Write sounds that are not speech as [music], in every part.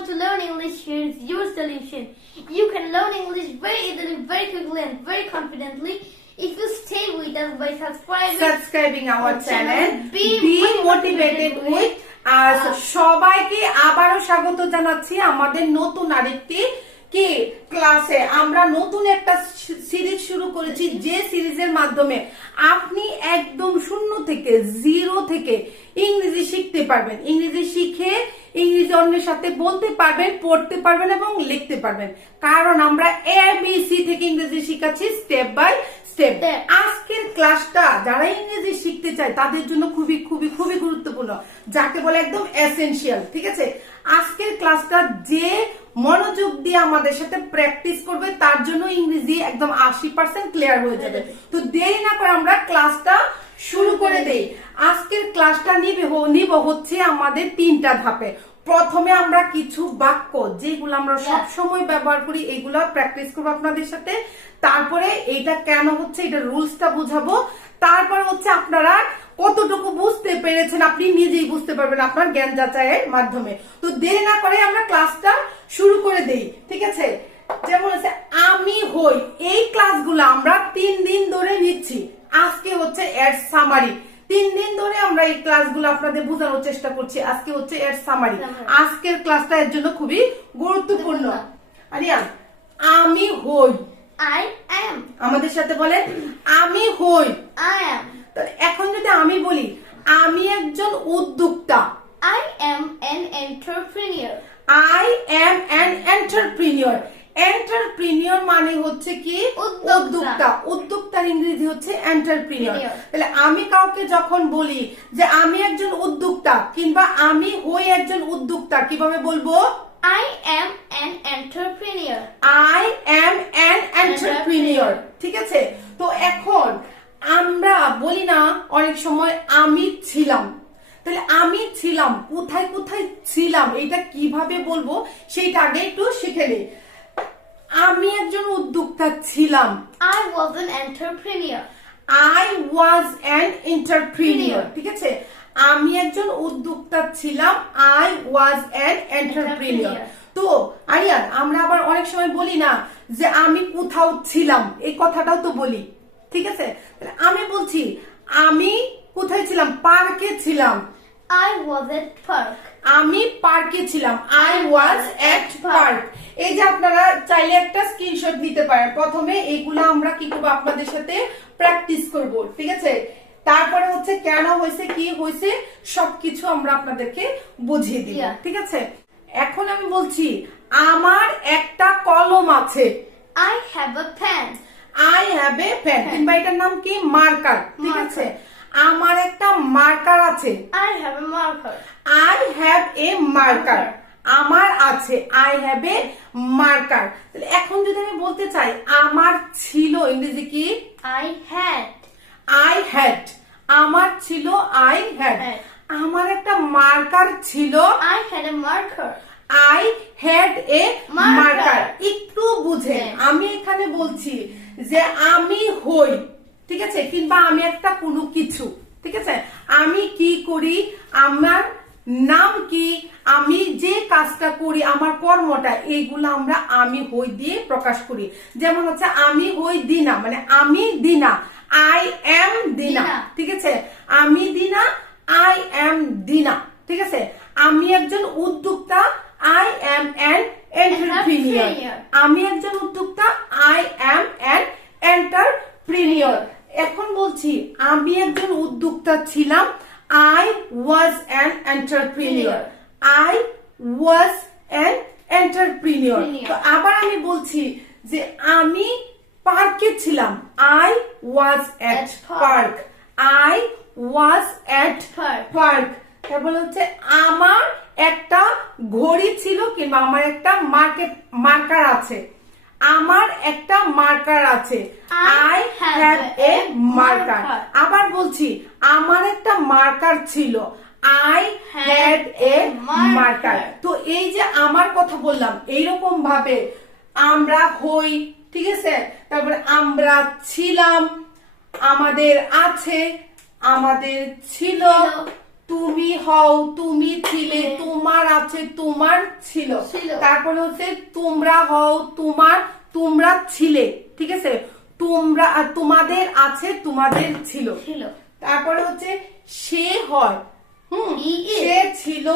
want to learn English, here's your solution. You can learn English very easily, very quickly, and very confidently if you stay with us by subscribing. Subscribing our Our channel channel. Be be motivated motivated with us. সবাইকে আবারও স্বাগত জানাচ্ছি আমাদের নতুন আরেকটি কি ক্লাসে আমরা নতুন একটা সিরিজ শুরু করেছি যে সিরিজের মাধ্যমে আপনি একদম শূন্য থেকে জিরো থেকে ইংরেজি শিখতে পারবেন। ইংরেজি শিখে ইংরেজি অন্যের সাথে বলতে পারবেন, পড়তে পারবেন এবং লিখতে পারবেন। কারণ আমরা এ বি সি থেকে ইংরেজি শিখাচ্ছি স্টেপ বাই স্টেপ আজকের ক্লাসটা যারা ইংরেজি শিখতে চায় তাদের জন্য খুবই খুবই খুবই গুরুত্বপূর্ণ। যাকে বলে একদম এসেনশিয়াল ঠিক আছে? আজকের ক্লাসটা যে মনোযোগ দিয়ে আমাদের সাথে প্র্যাকটিস করবে তার জন্য ইংরেজি একদম আশি পার্সেন্ট ক্লিয়ার হয়ে যাবে। তো দেরি না করে আমরা ক্লাসটা শুরু করে দেই। আজকের ক্লাসটা নিবে নিব হচ্ছে আমাদের তিনটা ধাপে। প্রথমে আমরা কিছু বাক্য যেগুলো আমরা সব সময় ব্যবহার করি এগুলা প্র্যাকটিস করব আপনাদের সাথে। তারপরে এটা কেন হচ্ছে এটা রুলসটা বুঝাবো। তারপরে হচ্ছে আপনারা কতটুকু বুঝতে পেরেছেন আপনি নিজেই বুঝতে পারবেন আপনার জ্ঞান যাচাইয়ের মাধ্যমে। তো দেরি না করে আমরা ক্লাসটা শুরু করে দেই ঠিক আছে? যেমন হচ্ছে আমি হই এই ক্লাসগুলো আমরা তিন দিন ধরে নিচ্ছি। আজকে হচ্ছে এর সামারি তিন দিন ধরে আমরা এই ক্লাসগুলো আপনাদের বোঝানোর চেষ্টা করছি। আজকে হচ্ছে এর সামারি আজকের ক্লাসটা এর জন্য খুবই গুরুত্বপূর্ণ। আরিয়া আমি হই। I am. আমাদের সাথে বলেন আমি হই। আই. তাহলে এখন যদি আমি বলি আমি একজন উদ্যোক্তা। I am an entrepreneur. I am an entrepreneur entrepreneur মানে হচ্ছে কি? উদ্যোক্তা। উদ্যোক্তা। উদ্যোক্তার ইংরেজি হচ্ছে এন্টারপ্রিনিয়র তাহলে আমি কাউকে যখন বলি যে আমি একজন উদ্যোক্তা কিংবা আমি হই একজন উদ্যোক্তা কীভাবে বলব? I am an entrepreneur. I am an entrepreneur ঠিক আছে? তো এখন আমরা বলি না অনেক সময় আমি ছিলাম। তাহলে আমি ছিলাম কোথায় কোথায় ছিলাম এটা কীভাবে বলব সেইটা আগে একটু শিখে নিই। আমি একজন উদ্যোক্তা ছিলাম। I was an entrepreneur. I was an entrepreneur ঠিক আছে? আমি একজন উদ্যোক্তা ছিলাম I was an entrepreneur Entrepreneur. তো আরিয়ান আমরা আবার অনেক সময় বলি না যে আমি কোথাও ছিলাম এই কথাটাও তো বলি ঠিক আছে? আমি বলছি আমি কোথায় ছিলাম? পার্কে ছিলাম। I was at park. আমি পার্কে ছিলাম। আই ওয়াজ এট পার্ক এই যে আপনারা চাইলে একটা স্ক্রিনশট নিতে পারেন। প্রথমে এগুলো আমরা কি করব? আপনাদের সাথে প্র্যাকটিস করব। ঠিক আছে? তারপরে হচ্ছে কেন হয়েছে কি হয়েছে সবকিছু আমরা আপনাদেরকে বুঝিয়ে দিব। Yeah. ঠিক আছে? এখন আমি বলছি আমার একটা কলম আছে। I have a pen. I have a pen কিংবা এটার নাম কি? মার্কার। ঠিক আছে? আমার একটা মার্কার আছে। I have a marker I have a marker আমার আছে। আই হ্যাভ এ মার্কার তাহলে এখন যদি আমি বলতে চাই আমার ছিল ইংরেজি কি? I had. আই হ্যাড আমার ছিল আই হ্যাড. আমার একটা মার্কার ছিল। I had a marker. I had a marker একটু বুঝে। আমি এখানে বলছি যে আমি হই। ঠিক আছে? কিংবা আমি একটা কোনো কিছু ঠিক আছে? আমি কি করি? আমার নাম কি? আমি যে কাজটা করি আমার কর্মটা এইগুলো আমরা আমি হই দিয়ে প্রকাশ করি। যেমন হচ্ছে আমি হই দিনা মানে আমি দিনা আই এম দিনা। ঠিক আছে? আমি দিনা আই এম দিনা ঠিক আছে? আমি একজন উদ্যোক্তা আই এম অ্যান এন্টারপ্রিনিয়র আমি একজন উদ্যোক্তা আই এম অ্যান এন্টারপ্রিনিয়র এখন বলছি আমি একজন উদ্যোক্তা ছিলাম। I was an entrepreneur I was an entrepreneur তো আবার আমি বলছি যে আমি পার্কে ছিলাম। I was at park I was at park তারপর হচ্ছে আমার একটা ঘড়ি ছিল কিংবা আমার একটা মার্কেট মার্কার আছে। আমার একটা মার্কার আছে। আই হ্যাভ এ মার্কার আবার বলছি আমার একটা মার্কার ছিল। আই হ্যাড এ মার্কার তো এই যে আমার কথা বললাম এইরকম ভাবে আমরা হই ঠিক আছে? তারপরে আমরা ছিলাম আমাদের আছে আমাদের ছিল। তুমি হও তুমি ছিলে। তোমার আছে তোমার ছিল। তারপরে হচ্ছে তোমরা হও তোমার তোমরা ছিলে ঠিক আছে? তোমরা তোমাদের আছে তোমাদের ছিল। ছিল। তারপরে হচ্ছে সে হয়। হুম সে ছিল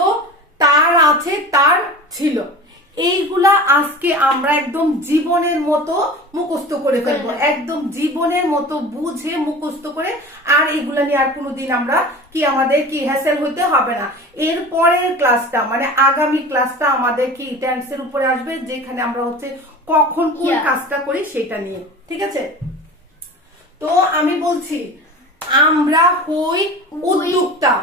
তার আছে তার ছিল। এইগুলা আজকে আমরা একদম জীবনের মতো মুখস্থ করে ফেলব। একদম জীবনের মতো বুঝে মুখস্থ করে আর এগুলা নিয়ে আর কোনোদিন আমরা কি আমাদের কি হ্যাসেল হইতে হবে না। এর পরের ক্লাসটা মানে আগামী ক্লাসটা আমাদের কি টেন্সের উপরে আসবে যেখানে আমরা হচ্ছে কখন কোন কাজটা করি সেটা নিয়ে ঠিক আছে? তো আমি বলছি আমরা হই উদ্যোক্তা।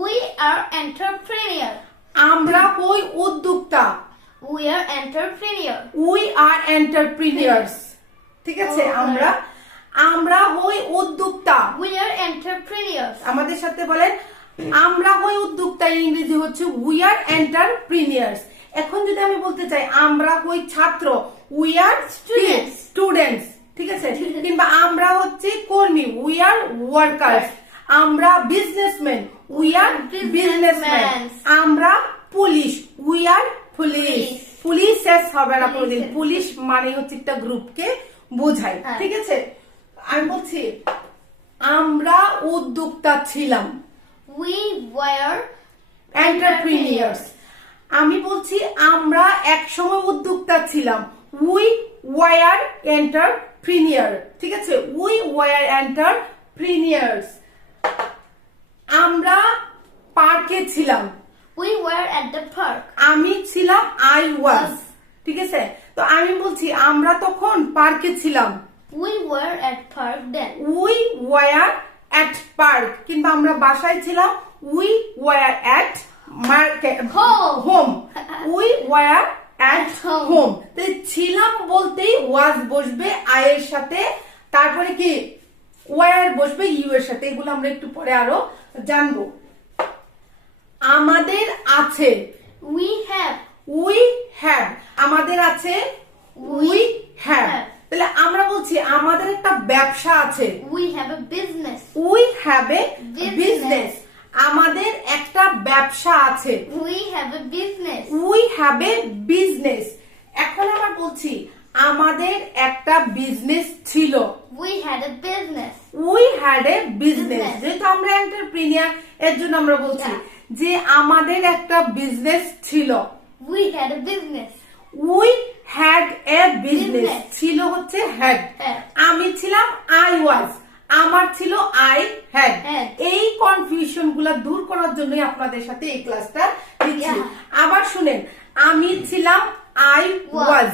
We are entrepreneur. আমরা হই উদ্যোক্তা। We are entrepreneur. We are entrepreneurs ঠিক আছে? আমরা আমরা হই উদ্যোক্তা। We are entrepreneurs. আমাদের সাথে বলেন আমরা হই উদ্যোক্তা ইংরেজি হচ্ছে উই আর এন্টারপ্রিনিয়ার্স এখন যদি আমি বলতে চাই আমরা হই ছাত্র উই আর Students. স্টুডেন্টস ঠিক আছে? কিংবা আমরা হচ্ছে কর্মী। উই আর ওয়ার্কার্স আমরা বিজনেসম্যান উই আর বিজনেসম্যান আমরা police we are police police শেষ হবে না. কোনোদিন পুলিশ মানে হচ্ছে একটা গ্রুপকে বোঝায়। হ্যাঁ। ঠিক আছে? আমি বলছি আমরা উদ্যোক্তা ছিলাম। We were এন্টারপ্রিনিয়ার্স আমি বলছি আমরা একসময় উদ্যোক্তা ছিলাম। উই ওয়ার এন্টারপ্রিনিয়ার ঠিক আছে? We were enter entrepreneurs. আমরা পার্কে ছিলাম। We were at the park. আমি ছিলাম আই ওয়াজ ঠিক আছে? তো আমি বলছি আমরা তখন পার্কে ছিলাম। We were at park then. We were at park কিংবা আমরা বাসায় ছিলাম we were at market. Home. We were at home. Home ছিলাম বলতেই ওয়াজ বসবে আয়ের সাথে তারপরে কি ওয়ার বসবে ইউ এর সাথে এগুলো আমরা একটু পরে আরও জানব আমাদের আছে We have. উই হ্যাভ আমাদের আছে উই হ্যাভ have. তাহলে আমরা বলছি আমাদের একটা ব্যবসা আছে We have a business. We have a Business. Business আমাদের একটা ব্যবসা আছে। We have a business we have a business এখন আমরা বলছি আমাদের একটা বিজনেস ছিল। We had a business we had a business যেহেতু আমরা এন্টারপ্রিনিয়ার এর জন্য আমরা বলছি যে আমাদের একটা বিজনেস ছিল। We had a business we had a business ছিল হচ্ছে হ্যাড Had. আমি ছিলাম আই ওয়াজ আমার ছিল আই হ্যাড এই কনফিউশনগুলা দূর করার জন্যই আপনাদের সাথে এই ক্লাসটা দিচ্ছি। আবার শুনেন আমি ছিলাম আই ওয়াজ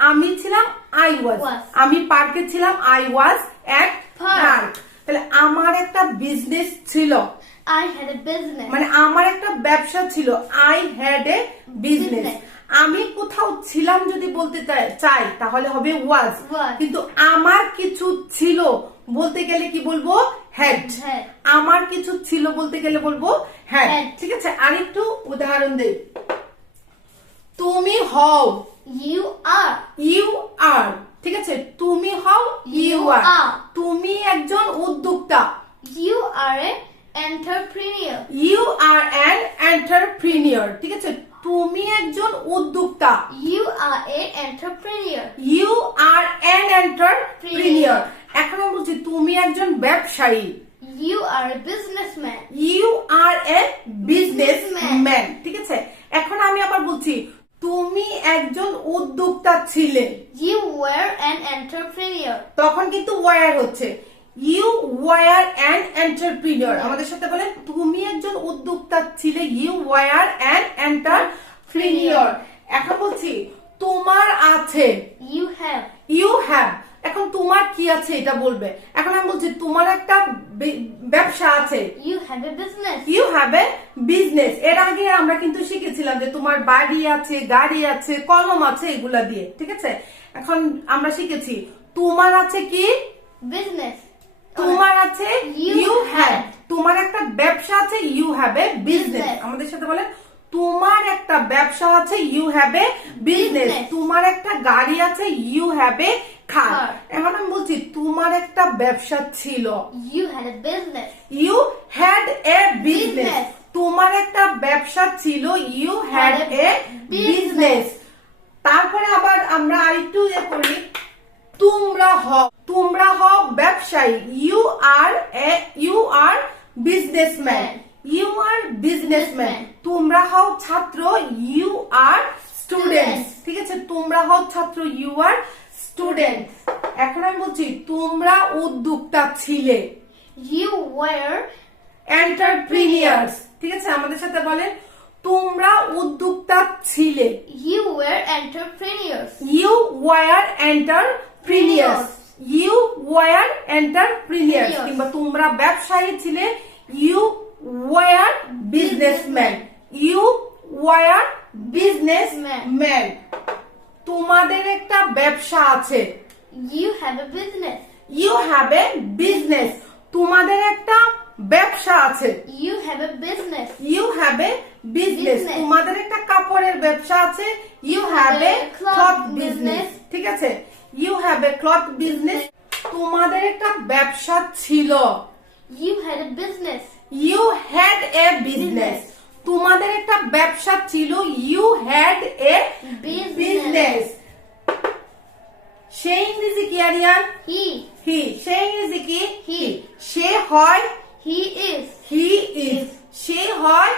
আমি ছিলাম আই ওয়াজ আমি পার্কে ছিলাম I was at Park. Park তাহলে আমার একটা বিজনেস ছিল। I had a business. মানে আমার একটা ব্যবসা ছিল। আই হ্যাড এ বিজনেস আমি কোথাও ছিলাম যদি বলতে চাই- চাই তাহলে হবে ওয়াজ কিন্তু আমার কিছু ছিল। বলতে গেলে কি বলব? হ্যাড. আমার কিছু ছিল বলতে গেলে বলব? হ্যাড. ঠিক আছে? আরেকটু উদাহরণ দেই। তুমি হও। ইউ আর ইউ আর ঠিক আছে? তুমি হও ইউ আর. তুমি একজন উদ্যোক্তা। You are an entrepreneur. You are an entrepreneur ঠিক আছে? তুমি একজন উদ্যোক্তা। You are an entrepreneur. You are an entrepreneur এখন আমি বলছি তুমি একজন ব্যবসায়ী। You are a businessman. You are a business Businessman. Man ঠিক আছে? এখন আমি আবার বলছি তুমি একজন উদ্যোক্তা ছিলে। You were an entrepreneur. তখন কিন্তু ওয়ার হচ্ছে। ইউ ওয়ার অ্যান এন্টারপ্রিনিয়র আমাদের সাথে বলে তুমি একজন উদ্যোক্তা ছিলে। ইউ ওয়ার অ্যান এন্টারপ্রিনিয়র এখন বলছি তোমার আছে। You have. ইউ হ্যাভ এখন তোমার কি আছে এটা বলবে? এখন আমি বলছি তোমার একটা ব্যবসা আছে। You have a business. You have a business এর আগে আমরা কিন্তু শিখেছিলাম যে তোমার বাড়ি আছে গাড়ি আছে কলম আছে এগুলা দিয়ে ঠিক আছে? এখন আমরা শিখেছি তোমার আছে কি? Business. তোমার আছে ইউ হ্যাভ তোমার একটা ব্যবসা আছে ইউ হ্যাভ এ বিজনেস আমাদের সাথে বলেন তোমার একটা ব্যবসা আছে ইউ হ্যাভ এ বিজনেস তোমার একটা গাড়ি আছে ইউ হ্যাভ এ খার এখন আমি বলছি তোমার একটা ব্যবসা ছিল। You had a business. You had a business তোমার একটা ব্যবসা ছিল ইউ হ্যাড এ বিজনেস তারপরে আবার আমরা আরেকটু ইয়ে করি। তোমরা হও তোমরা হও ব্যবসায়ী। You are a you are businessman you are businessman তোমরা হও ছাত্র ইউ আর স্টুডেন্ট ঠিক আছে? তোমরা হও ছাত্র ইউ আর স্টুডেন্ট এখন আমি বলছি তোমরা উদ্যোক্তা ছিলে। You were এন্টারপ্রিনিয়ার্স ঠিক আছে আমাদের সাথে বলেন তোমরা উদ্যোক্তা ছিলে। You were entrepreneurs. You were entrepreneurs you were entrepreneurs. কিংবা তোমরা ব্যবসায়ী ছিলে you were businessman you were businessman তোমাদের একটা ব্যবসা আছে। You have a business you have a business তোমাদের একটা ব্যবসা আছে। You have a business you have a business. তোমাদের একটা কাপড়ের ব্যবসা আছে। You have a cloth business ঠিক আছে? You have a cloth business তোমাদের একটা ব্যবসা ছিল। You had a business. You had a business তোমাদের একটা ব্যবসা ছিল ইউ হ্যাড এ. বিজনেস সে ইংরেজি কি আরিয়ান? হি হি সে ইংরেজি কি? হি সে হয়? হি ইজ হি ইজ সে হয়?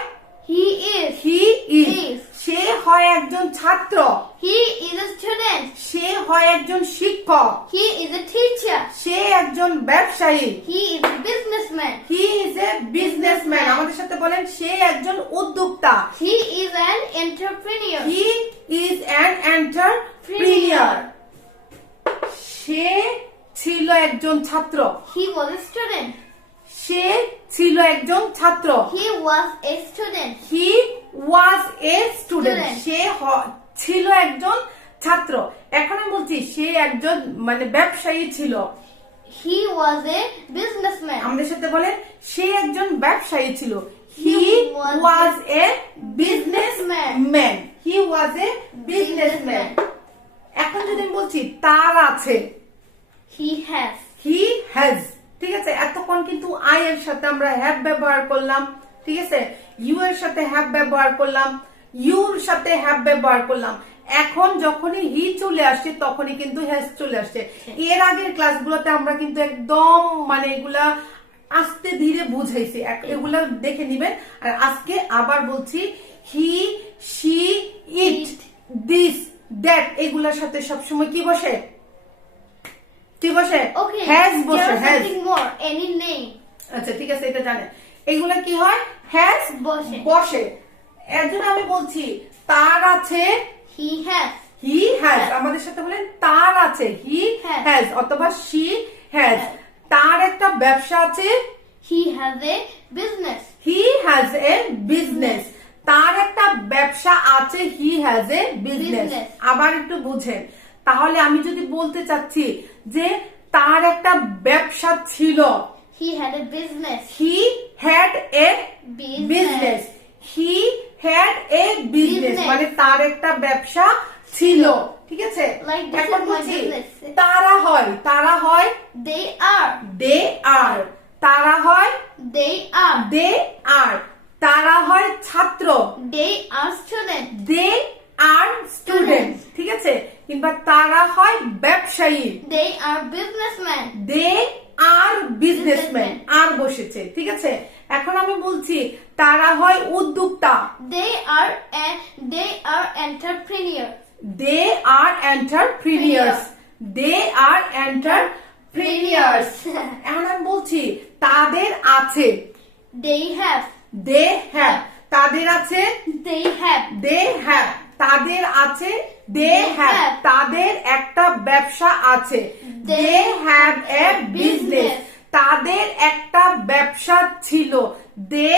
হি ইজ হি ইজ সে হয় একজন ছাত্র। He is a student. সে হয় একজন শিক্ষক He is a teacher. সে একজন ব্যবসায়ী He is a businessman. He is a businessman আমাদের সাথে বলেন সে একজন উদ্যোক্তা He is an entrepreneur. He is an entrepreneur সে ছিল একজন ছাত্র He was a student. সে ছিল একজন ছাত্র He was a student. He was a student সে হ- ছিল একজন ছাত্র এখন আমি বলছি সে একজন মানে ব্যবসায়ী ছিল। He was a businessman. আমাদের সাথে বলেন সে একজন ব্যবসায়ী ছিল। He was a. Businessman he was a businessman এখন যদি আমি বলছি তার আছে। He has. হি হ্যাজ ঠিক আছে? এতক্ষণ কিন্তু আই এর সাথে আমরা হ্যাভ ব্যবহার করলাম। ঠিক আছে? ইউ এর সাথে হ্যাভ ব্যবহার করলাম। ইউর সাথে হ্যাভ ব্যবহার করলাম। এখন যখনই হি চলে আসছে তখনই কিন্তু হ্যাজ চলে আসছে। এর আগের ক্লাসগুলোতে আমরা কিন্তু একদম মানে এগুলা আস্তে ধীরে বুঝাইছি। এগুলা দেখে নিবেন। আর আজকে আবার বলছি he she it this that এগুলার সাথে সবসময় কি বসে? কি বসে. হ্যাজ বসে হ্যাজ. আচ্ছা ঠিক আছে এটা জানেন। এগুলা কি হয়? হ্যাজ বসে। বসে। এর জন্য আমি বলছি তার আছে He has. হি হ্যাজ আমাদের সাথে বলেন তার আছে. হি হ্যাজ অথবা শি হ্যাজ তার একটা ব্যবসা আছে? He has a business. He has a business তার একটা ব্যবসা আছে হি হ্যাজ এ বিজনেস আবার একটু বুঝেন। তাহলে আমি যদি বলতে চাচ্ছি যে তার একটা ব্যবসা ছিল। He had a business. He had a business he had a business মানে তার একটা ব্যবসা ছিল ঠিক আছে? এখন বলছি, তারা হয় তারা হয় They are. দে আর তারা হয় They are. দে আর তারা হয় ছাত্র। They are students. They are student ঠিক আছে? কিংবা তারা হয় ব্যবসায়ী। They are businessmen. They are businessman are বসেছে ঠিক আছে? এখন আমি বলছি তারা হয় উদ্যোক্তা। They are and they are entrepreneur. দে আর এন্টারপ্রিনিয়ার্স দে আর এন্টারপ্রিনিয়ার্স এখন আমি বলছি তাদের আছে। They have. দে হ্যাভ তাদের আছে? They have. দে হ্যাভ তাদের আছে? They have have. তাদের একটা ব্যবসা আছে। They They have a have business business. তাদের একটা ব্যবসা ছিল। They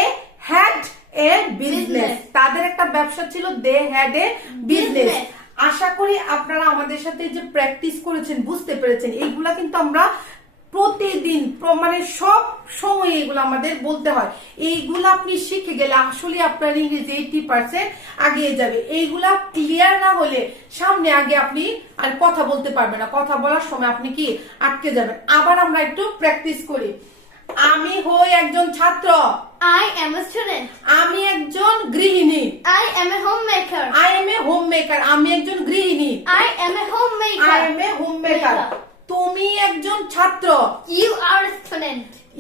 had a business. তাদের একটা ব্যবসা ছিল দে হ্যাড এ বিজনেস. আশা করি আপনারা আমাদের সাথে যে প্র্যাকটিস করেছেন বুঝতে পেরেছেন এইগুলা কিন্তু আমরা প্রতিদিন প্র- মানে সব সময় এগুলো আমাদের বলতে হয়। এইগুলো আপনি শিখে গেলে আসলে আপনার ইংরেজি এইটি পার্সেন্ট আগিয়ে যাবে। এইগুলা ক্লিয়ার না হলে সামনে আগে আপনি আর কথা বলতে পারবেন না। কথা বলার সময় আপনি কি আটকে যাবেন? আবার আমরা একটু প্র্যাকটিস করি। আমি হই একজন ছাত্র। I am a student. আমি একজন গৃহিণী। I am a homemaker. I am a homemaker আমি একজন গৃহিণী। I am a homemaker. I am a homemaker তুমি একজন ছাত্র। You are a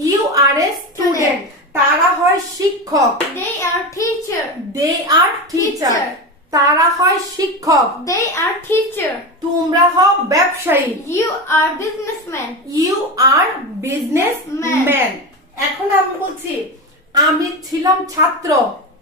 you are a student তারা হয় শিক্ষক। They are teacher. They are teacher Teacher. তারা হয় শিক্ষক। They are teacher. তোমরা হও ব্যবসায়ী। You are businessman. You are business man এখন আমি বলছি আমি ছিলাম ছাত্র।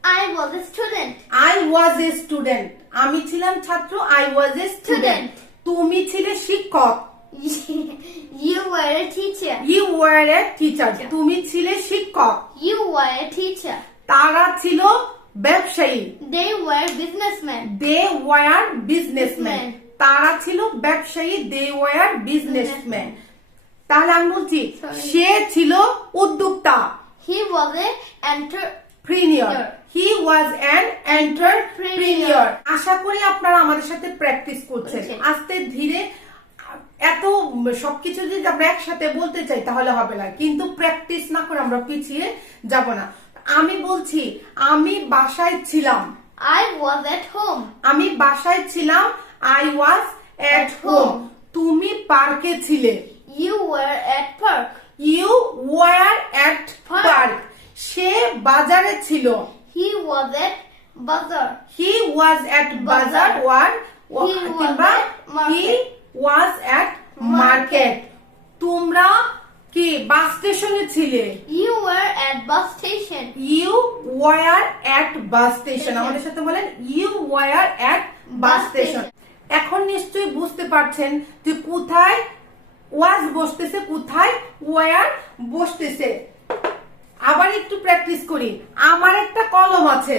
I was a student. I was a student আমি ছিলাম ছাত্র আই ওয়াজ এ স্টুডেন্ট তুমি ছিলে শিক্ষক। [laughs] You were a teacher. You were a teacher তুমি ছিলে শিক্ষক। You were a teacher. তারা ছিল ব্যবসায়ী। They were businessmen. They were businessman. তারা ছিল ব্যবসায়ী। দে ওয়ার বিজনেসম্যান তাহলে আমি বলছি সে ছিল উদ্যোক্তা। He was a enter. Preneur Sure. He was an entrepreneur Entrepreneur. আশা করি আপনারা আমাদের সাথে প্র্যাকটিস করছেন। আস্তে ধীরে এত সবকিছু যদি আমরা একসাথে বলতে চাই তাহলে হবে না কিন্তু প্র্যাকটিস না করে আমরা পিছিয়ে যাব না আমি বলছি আমি বাসায় ছিলাম I was at home. আমি বাসায় ছিলাম I was at At home home. তুমি পার্কে ছিলে You were at park. You were at Park. Park সে বাজারে ছিল He was at bazaar. He was at বাজার. ওয়ার He was কিংবা at market. He was at market তোমরা কি bus স্টেশনে ছিলে You were at bus station. You were at bus station Station. আমাদের সাথে বলেন you were at bus Bus station station. এখন নিশ্চয়ই বুঝতে পারছেন যে কোথায় ওয়াজ বসতেছে কোথায় ওয়ার বসতেছে আবার একটু প্র্যাকটিস করি আমার একটা কলম আছে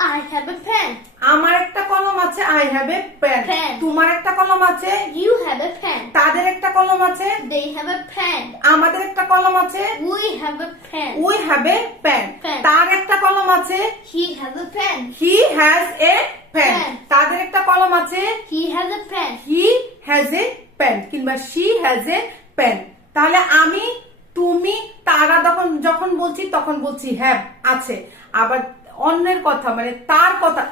I have a pen. আমার একটা কলম আছে আই হ্যাভ এ পেন তোমার একটা কলম আছে You have a pen. তাদের একটা কলম আছে They have a pen. আমাদের একটা কলম আছে we have a pen. We have a pen তার একটা কলম আছে he has a pen. He has a pen. তাদের একটা কলম আছে He has a pen. He has a pen কিংবা শি হ্যাজ এ পেন তাহলে আমি তুমি তারা তখন যখন বলছি তখন বলছি হ্যাঁ আছে। আবার অন্যের কথা মানে তার কথা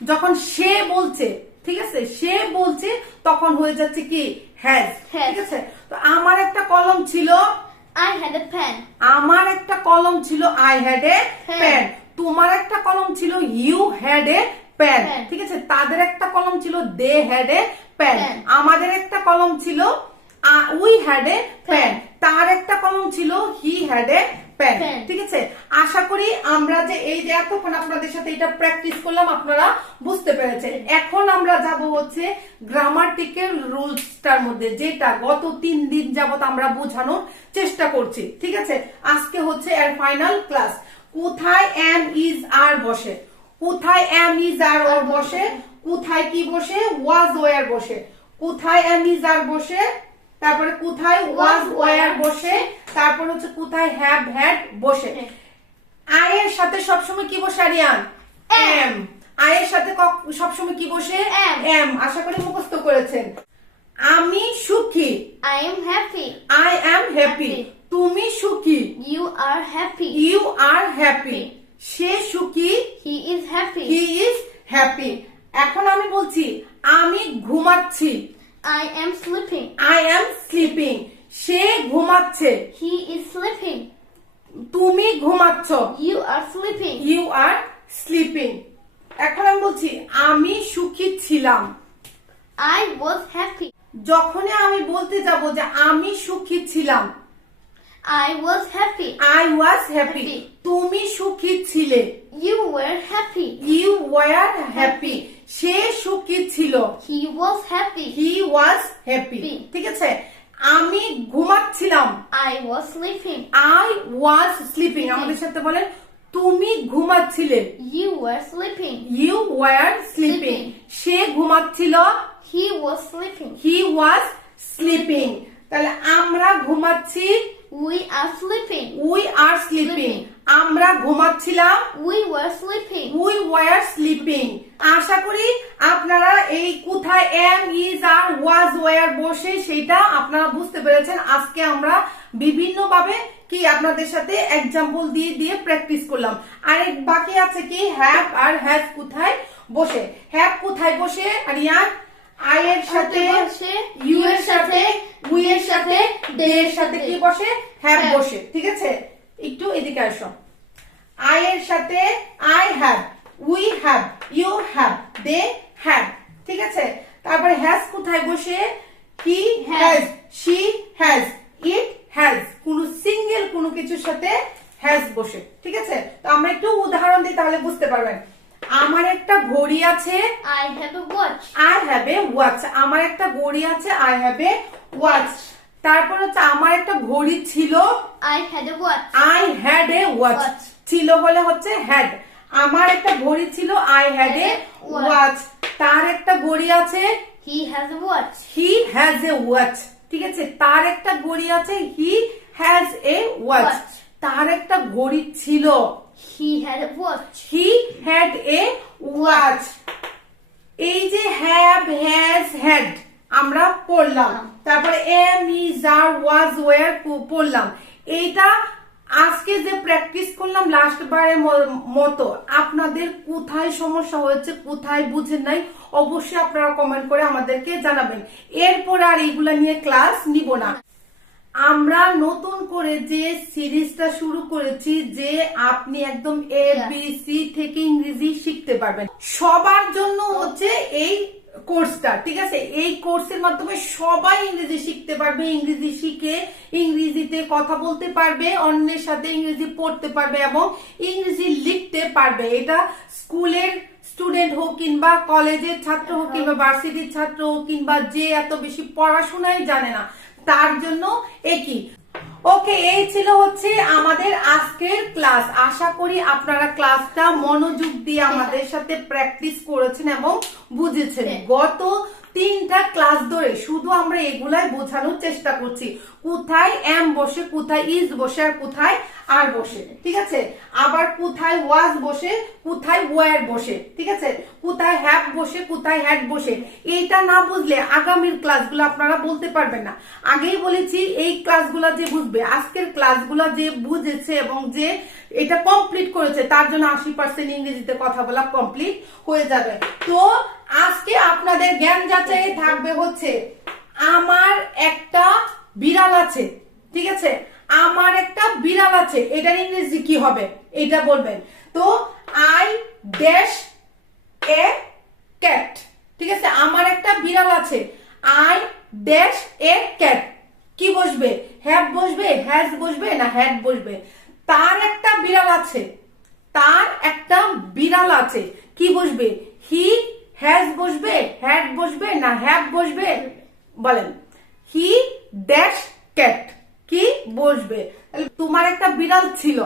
যখন সে বলছে ঠিক আছে সে বলছে তখন হয়ে যাচ্ছে কি? হ্যাজ ঠিক আছে? তো আমার একটা কলম ছিল I had a pen. আমার একটা কলম ছিল I had a Pen. Pen তোমার একটা কলম ছিল ইউ হ্যাড এ পেন ঠিক আছে? তাদের একটা কলম ছিল দে হ্যাড এ Pen. আমাদের একটা কলম ছিল উই হ্যাড এ পেন তার একটা কলম ছিল he had a pen Pen. ঠিক আছে? আশা করি আমরা যে এই যে এতক্ষণ আপনাদের সাথে এটা প্র্যাকটিস করলাম আপনারা বুঝতে পেরেছেন। এখন আমরা যাব হচ্ছে গ্রামাটিক্যাল রুলসটার মধ্যে যেটা গত তিন দিন যাবত আমরা বোঝানোর চেষ্টা করছি। ঠিক আছে? আজকে হচ্ছে এর ফাইনাল ক্লাস কোথায় এম ইজ আর বসে? কোথায় এম ইজ আর ওর বসে কোথায় কি বসে ওয়াজ ওয়ার বসে। কোথায় এম ইজ আর বসে তারপরে কোথায় ওয়াজ ওয়ার বসে তারপর হচ্ছে কোথায় হ্যাভ হ্যাড বসে। আয়ের সাথে সবসময় কি বসে আরিয়ান? এম আয়ের সাথে ক- সবসময় কি বসে. এম আশা করি মুখস্থ করেছেন। আমি সুখী। I am happy. I am happy তুমি সুখী। You are happy. You are happy সে সুখী? হি ইজ happy. হি ইজ হ্যাপি এখন আমি বলছি আমি ঘুমাচ্ছি। I am sleeping I am sleeping সে ঘুমাচ্ছে। He ইজ স্লিপিং তুমি ঘুমাচ্ছ। You are sleeping you are sleeping এখন আমি বলছি আমি সুখী ছিলাম। আই was হ্যাপি যখনই আমি বলতে যাব যে আমি সুখী ছিলাম I was happy. I was happy Happy. তুমি সুখী ছিলে You were happy. You were happy সে সুখী ছিল He was happy. Was happy Happy. ঠিক আছে আমি ঘুমাচ্ছিলাম I was sleeping. I was sleeping আমাদের সাথে বলেন তুমি ঘুমাচ্ছিলে You were sleeping. You were sleeping Sleeping. সে ঘুমাচ্ছিল He was sleeping. He was sleeping তাহলে আমরা ঘুমাচ্ছি We are sleeping. We are sleeping আমরা ঘুমাচ্ছিলাম। We were sleeping. We were sleeping আশা করি আপনারা এই কোথায় am is are was were বসে সেটা আপনারা বুঝতে পেরেছেন। আজকে আমরা বিভিন্ন ভাবে কি আপনাদের সাথে এক্সাম্পল দিয়ে দিয়ে প্র্যাকটিস করলাম। আর এক বাকি আছে কি হ্যাভ আর হ্যাজ কোথায় বসে? হ্যাভ কোথায় বসে আর ইয়ার আই এর সাথে বসে, ইউ এর সাথে উই এর সাথে দে এর সাথে কি বসে? Have have. বসে ঠিক আছে? একটু এদিকে আসো। আই এর সাথে I have we have you have they have ঠিক আছে? তারপরে হ্যাজ কোথায় বসে? He has she has it has কোন সিঙ্গেল কোনো কিছুর সাথে হ্যাজ বসে ঠিক আছে? তো আমরা একটু উদাহরণ দিই তাহলে বুঝতে পারবেন। আমার একটা ঘড়ি আছে। I have a watch. I have a watch আমার একটা ঘড়ি আছে আই হ্যাভ এ ওয়াচ তারপর হচ্ছে আমার একটা ঘড়ি ছিল। I had a watch. I had a watch ছিল হলে হচ্ছে হ্যাড আমার একটা ঘড়ি ছিল আই হ্যাড এ ওয়াচ তার একটা ঘড়ি আছে। He has a watch. He has a watch ঠিক আছে? তার একটা ঘড়ি আছে হি হ্যাজ এ ওয়াচ তার একটা ঘড়ি ছিল। He had a watch. He had a watch এই যে হ্যাভ হ্যাজ হ্যাড আমরা পড়লাম। তারপরে am is are was were পড়লাম। এইটা আজকে যে প্র্যাকটিস করলাম লাস্ট বারের মতো আপনাদের কোথায় সমস্যা হয়েছে কোথায় বুঝেন নাই অবশ্যই আপনারা কমেন্ট করে আমাদেরকে জানাবেন। এরপর আর এইগুলা নিয়ে ক্লাস নিব না। আমরা নতুন করে যে সিরিজটা শুরু করেছি যে আপনি একদম এ বি সি থেকে ইংরেজি শিখতে পারবেন। সবার জন্য হচ্ছে এই কোর্সটা ঠিক আছে? এই কোর্সের মাধ্যমে সবাই ইংরেজি শিখতে পারবে ইংরেজি শিখে ইংরেজিতে কথা বলতে পারবে অন্যের সাথে ইংরেজি পড়তে পারবে এবং ইংরেজি লিখতে পারবে। এটা স্কুলের স্টুডেন্ট হোক কিংবা কলেজের ছাত্র হোক কিংবা ভার্সিটির ছাত্র হোক কিংবা যে এত বেশি পড়াশোনাই জানে না তার জন্য একই। ওকে এই ছিল হচ্ছে আমাদের আজকের ক্লাস। আশা করি আপনারা ক্লাসটা মনোযোগ দিয়ে আমাদের সাথে প্র্যাকটিস করেছেন এবং বুঝেছেন। হ্যাঁ। গত তিনটা ক্লাস ধরে শুধু আমরা এগুলাই বোঝানোর চেষ্টা করছি। কোথায় এম বসে, কোথায় ইজ বসে আর কোথায় আর বসে, ঠিক আছে? আবার কোথায় ওয়াজ বসে, কোথায় ওয়ার বসে, ঠিক আছে? কোথায় হ্যাভ বসে, কোথায় হ্যাড বসে। এইটা না বুঝলে আগামীর ক্লাসগুলো আপনারা বলতে পারবেন না। আগেই বলেছি, এই ক্লাসগুলো যে বুঝবে, আজকের ক্লাসগুলো যে বুঝেছে এবং যে এটা কমপ্লিট করেছে, তার জন্য আশি পার্সেন্ট ইংরেজিতে কথা বলা কমপ্লিট হয়ে যাবে। তো আজকে আপনাদের জ্ঞান যাচাই থাকবে হচ্ছে, আমার একটা বিড়াল আছে, ঠিক আছে? আমার একটা বিড়াল আছে, এটার ইংরেজি কি হবে? এটা বলবেন। তো আই ড্যাশ এ ক্যাট ঠিক আছে? আমার একটা বিড়াল আছে আই ড্যাশ এ ক্যাট কি বসবে? হ্যাভ বসবে হ্যাজ বসবে না হ্যাড বসবে? তার একটা বিড়াল আছে, তার একটা বিড়াল আছে, কি বসবে? হি হ্যাজ বসবে হ্যাড বসবে না হ্যাভ বসবে, বলেন। হি ড্যাশ ক্যাট কি বসবে। তোমার একটা বিড়াল ছিল,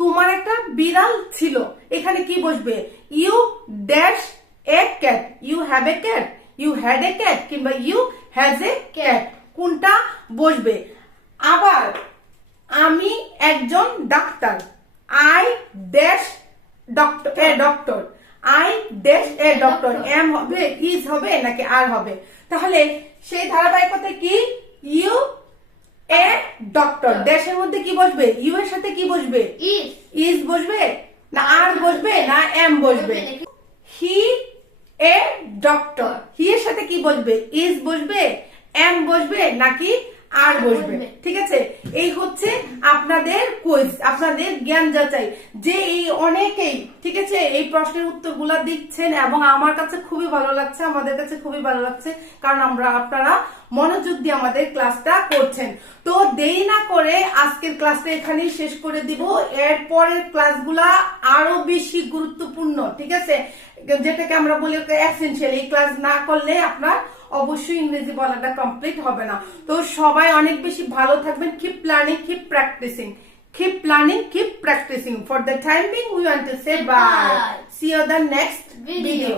তোমার একটা বিড়াল ছিল, এখানে কি বসবে? You dash a cat you have a cat you had a cat কিংবা ইউ হ্যাজ এ ক্যাট কোনটা বসবে? আবার আমি একজন doctor I dash doctor doctor I dash a doctor am হবে ইজ হবে নাকি আর হবে? তাহলে সেই ধারাবাহিকতা কি? You a doctor. ড্যাশের মধ্যে কি বসবে? ইউ এর সাথে কি বসবে? Is. ইজ বসবে না আর বসবে না এম বসবে? হি এ ডক্টর। হি এর সাথে কি বসবে? ইজ বসবে এম বসবে নাকি আর বসবে। ঠিক আছে? এই হচ্ছে আপনাদের কুইজ আপনাদের জ্ঞান যাচাই। যে এই অনেকেই ঠিক আছে এই প্রশ্নের উত্তরগুলা দিচ্ছেন এবং আমার কাছে খুবই ভালো লাগছে আমাদের কাছে খুবই ভালো লাগছে কারণ আমরা আপনারা মনোযোগ দিয়ে আমাদের ক্লাসটা করছেন। তো দেরি না করে আজকের ক্লাসটা এখানেই শেষ করে দিব। এরপরের ক্লাসগুলা আরও বেশি গুরুত্বপূর্ণ ঠিক আছে? যেটাকে আমরা বলি এসেনশিয়াল এই ক্লাস না করলে আপনার অবশ্যই ইংরেজি বলাটা কমপ্লিট হবে না। তো সবাই অনেক বেশি ভালো থাকবেন। Keep planning keep practising keep planning keep practising for the time being we want to say bye. See you the next. Video